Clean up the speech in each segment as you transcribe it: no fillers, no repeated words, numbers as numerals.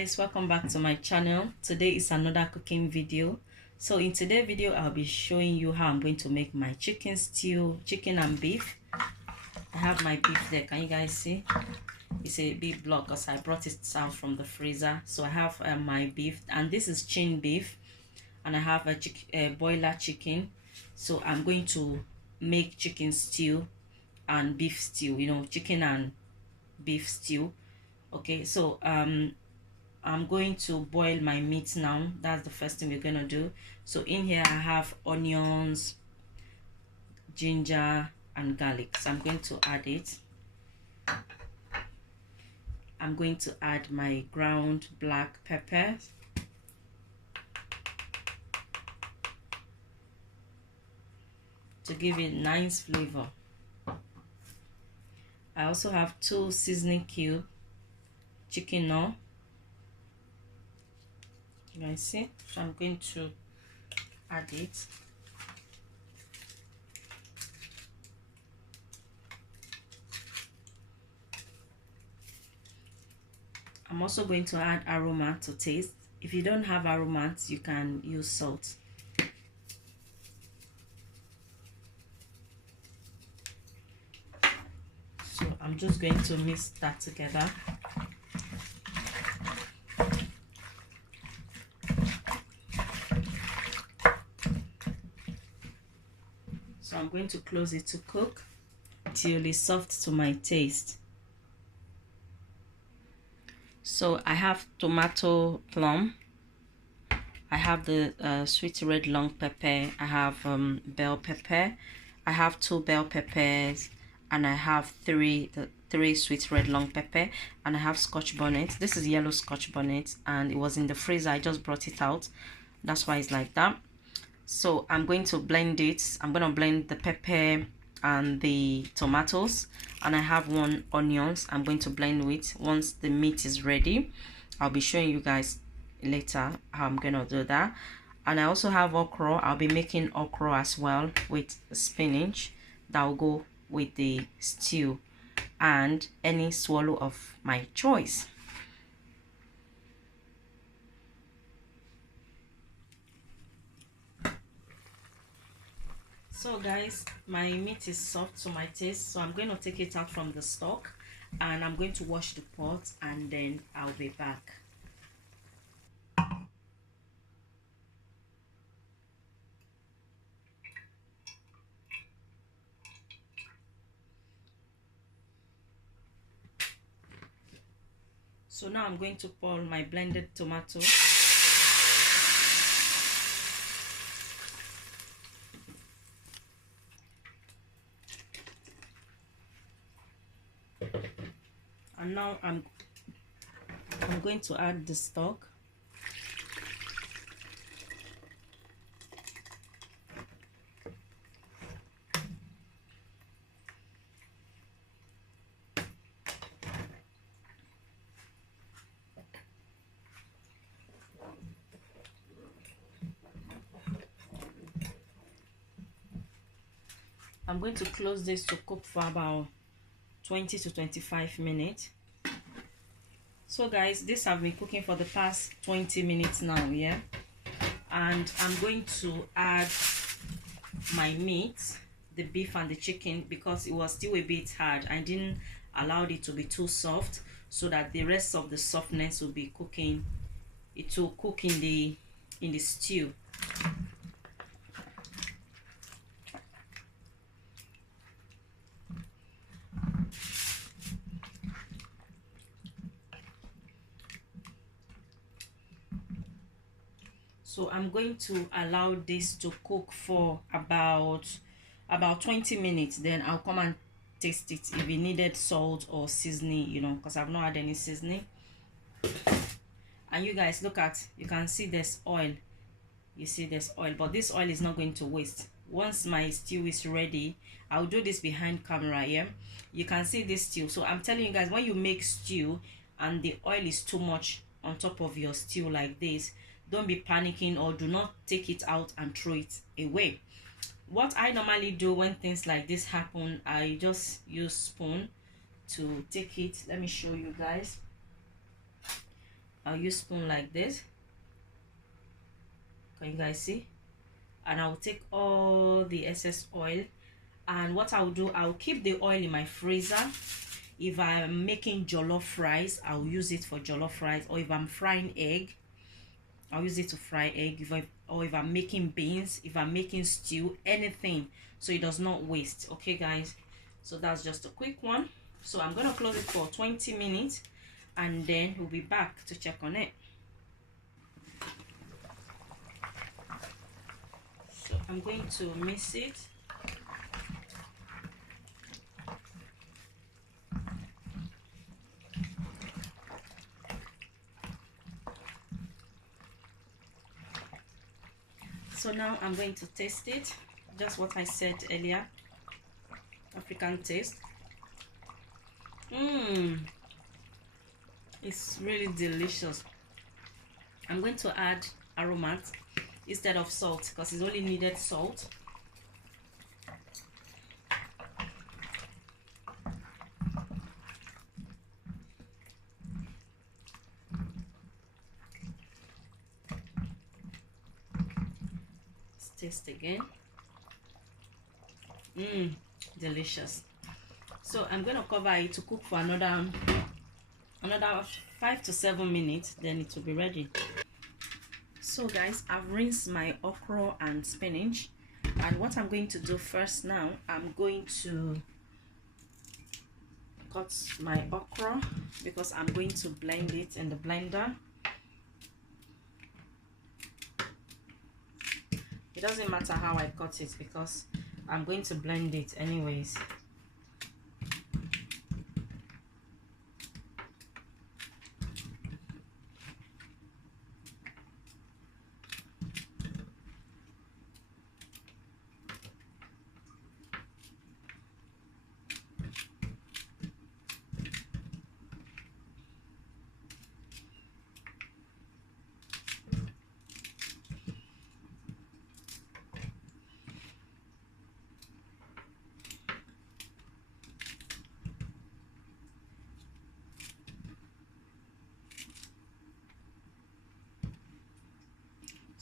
guys, welcome back to my channel. Today is another cooking video. So in today's video I'll be showing you how I'm going to make my chicken stew, chicken and beef. I have my beef there. Can you guys see? It's a big block because I brought it out from the freezer. So I have my beef, and this is chin beef, and I have a boiler chicken. So I'm going to make chicken stew and beef stew, chicken and beef stew. Okay, so I'm going to boil my meat now. That's the first thing we're gonna do. So in here I have onions, ginger and garlic. So I'm going to add it. I'm going to add my ground black pepper, to give it nice flavor. I also have 2 seasoning cube, chicken no. You guys see? So I'm going to add it. I'm also going to add aroma to taste. If you don't have aromas, you can use salt. So I'm just going to mix that together. So I'm going to close it to cook till it's soft to my taste. So I have tomato plum, I have the sweet red long pepper, I have bell pepper, I have 2 bell peppers, and I have three sweet red long pepper, and I have scotch bonnet. This is yellow scotch bonnet, and it was in the freezer. I just brought it out. That's why it's like that. So I'm going to blend it. I'm going to blend the pepper and the tomatoes, and I have 1 onions I'm going to blend with. Once the meat is ready, I'll be showing you guys later how I'm gonna do that. And I also have okra. I'll be making okra as well with spinach that will go with the stew, and any swallow of my choice. So guys, my meat is soft to my taste, so I'm going to take it out from the stock, and I'm going to wash the pot, and then I'll be back. So now I'm going to pour my blended tomato. And now I'm going to add the stock. I'm going to close this to cook for about 20 to 25 minutes. So guys, this have been cooking for the past 20 minutes now, yeah, and I'm going to add my meat, the beef and the chicken, because it was still a bit hard. I didn't allow it to be too soft, so that the rest of the softness will be cooking. It will cook in the stew. So I'm going to allow this to cook for about 20 minutes. Then I'll come and taste it if it needed salt or seasoning, because I've not had any seasoning. And you guys look at, you can see there's oil. You see there's oil, but this oil is not going to waste. Once my stew is ready, I'll do this behind camera. Yeah, you can see this stew. So I'm telling you guys, when you make stew and the oil is too much on top of your stew like this, don't be panicking, or do not take it out and throw it away. What I normally do when things like this happen, I just use spoon to take it. Let me show you guys. I'll use spoon like this. Can you guys see? And I'll take all the excess oil, and what I'll do, I'll keep the oil in my freezer. If I'm making jollof rice, I'll use it for jollof rice, or if I'm frying egg, I'll use it to fry egg. Or if I'm making beans, if I'm making stew, anything, so it does not waste. Okay guys, so that's just a quick one. So I'm gonna close it for 20 minutes, and then we'll be back to check on it. So I'm going to mix it. So now I'm going to taste it, just what I said earlier, African taste. It's really delicious. I'm going to add aromat instead of salt, because it's only needed salt. Let's taste again. Delicious. So I'm going to cover it to cook for another 5 to 7 minutes, then it will be ready. So guys, I've rinsed my okra and spinach, and what I'm going to do first now, I'm going to cut my okra, because I'm going to blend it in the blender. It doesn't matter how I cut it, because I'm going to blend it anyways.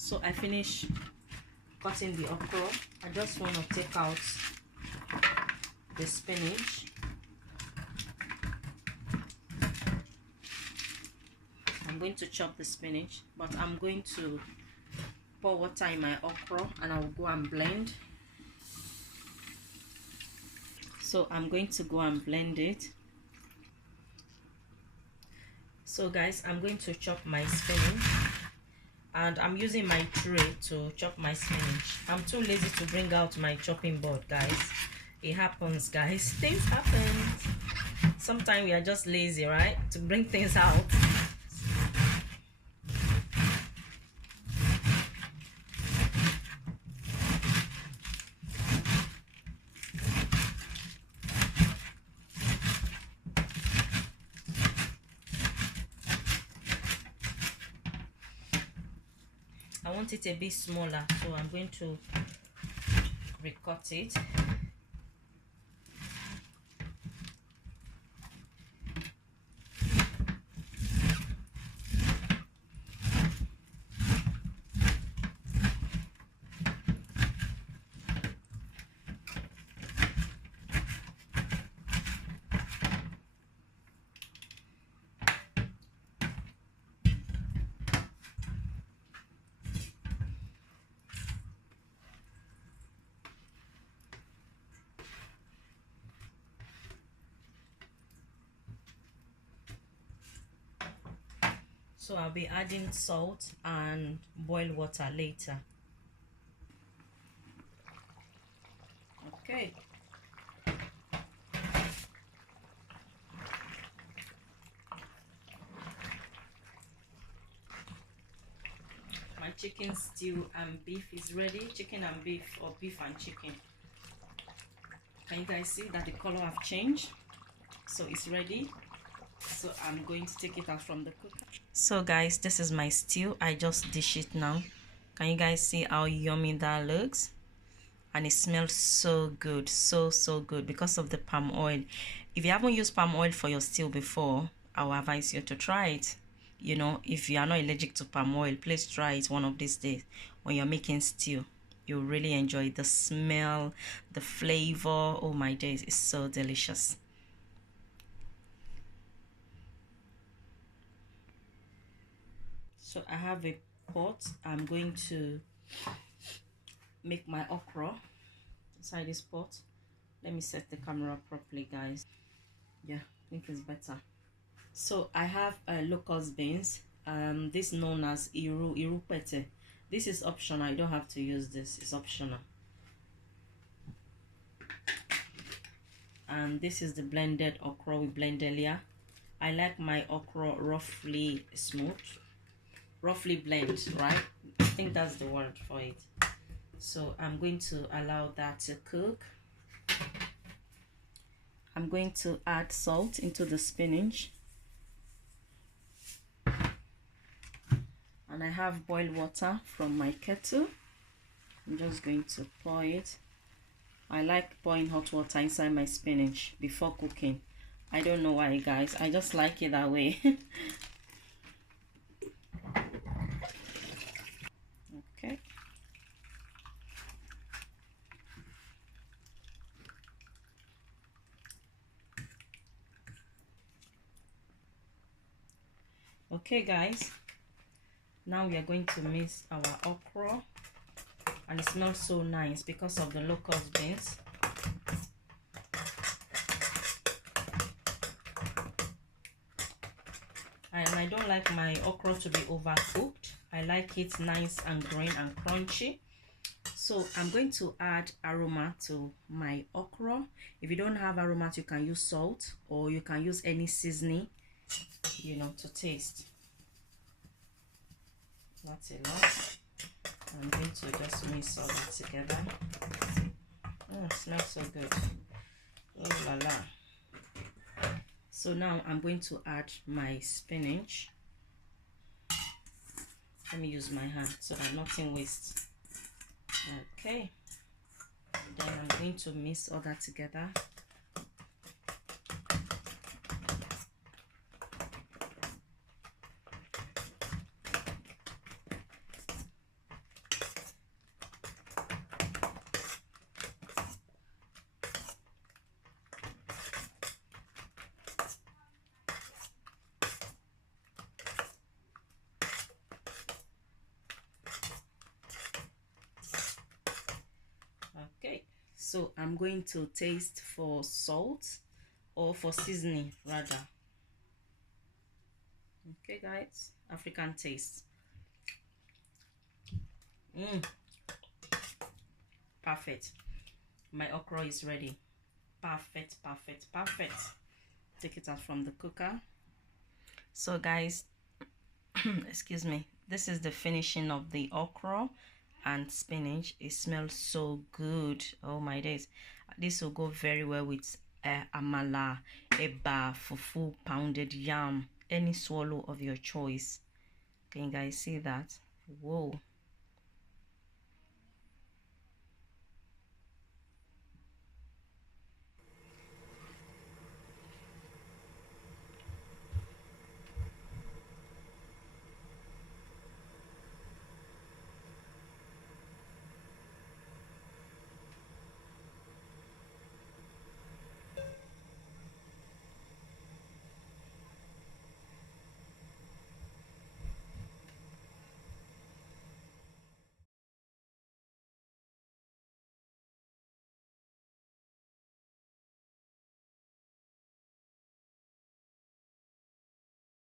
So I finished cutting the okra. I just want to take out the spinach. I'm going to chop the spinach, but I'm going to pour water in my okra, and I'll go and blend. So I'm going to go and blend it. So guys, I'm going to chop my spinach, and I'm using my tray to chop my spinach. I'm too lazy to bring out my chopping board, guys. It happens, guys. Things happen. Sometimes we are just lazy, right, to bring things out. I want it a bit smaller, so I'm going to recut it. So I'll be adding salt and boiled water later. Okay. My chicken stew and beef is ready. Chicken and beef, or beef and chicken. Can you guys see that the color have changed? So it's ready. So I'm going to take it out from the cooker. So guys, this is my stew. I just dish it now. Can you guys see how yummy that looks? And it smells so good, so good, because of the palm oil. If you haven't used palm oil for your stew before, I will advise you to try it. You know, if you are not allergic to palm oil, please try it one of these days when you're making stew. You'll really enjoy the smell, the flavor. Oh my days, it's so delicious. So I have a pot. I'm going to make my okra inside this pot. Let me set the camera properly, guys. Yeah, I think it's better. So I have locust beans. This known as irupete. This is optional. I don't have to use this. It's optional. And this is the blended okra we blend earlier. I like my okra roughly smooth, roughly blend, right? I think that's the word for it. So I'm going to allow that to cook. I'm going to add salt into the spinach. And I have boiled water from my kettle. I'm just going to pour it. I like pouring hot water inside my spinach before cooking. I don't know why, guys. I just like it that way. Okay. Okay, guys. Now we are going to mix our okra. And it smells so nice because of the locust beans. And I don't like my okra to be overcooked. I like it nice and green and crunchy. So I'm going to add aroma to my okra. If you don't have aroma, you can use salt or you can use any seasoning, you know, to taste. That's enough. I'm going to just mix all that together. Oh, it smells so good. Oh la la. So now I'm going to add my spinach. Let me use my hand so that nothing wastes. Okay. Then I'm going to mix all that together. Okay, so I'm going to taste for salt or for seasoning rather. Okay, guys, African taste. Perfect. My okra is ready. Perfect, perfect, perfect. Take it out from the cooker. So, guys, excuse me. This is the finishing of the okra and spinach. It smells so good. Oh my days, this will go very well with amala, eba, fufu, pounded yam, any swallow of your choice. Can you guys see that? Whoa,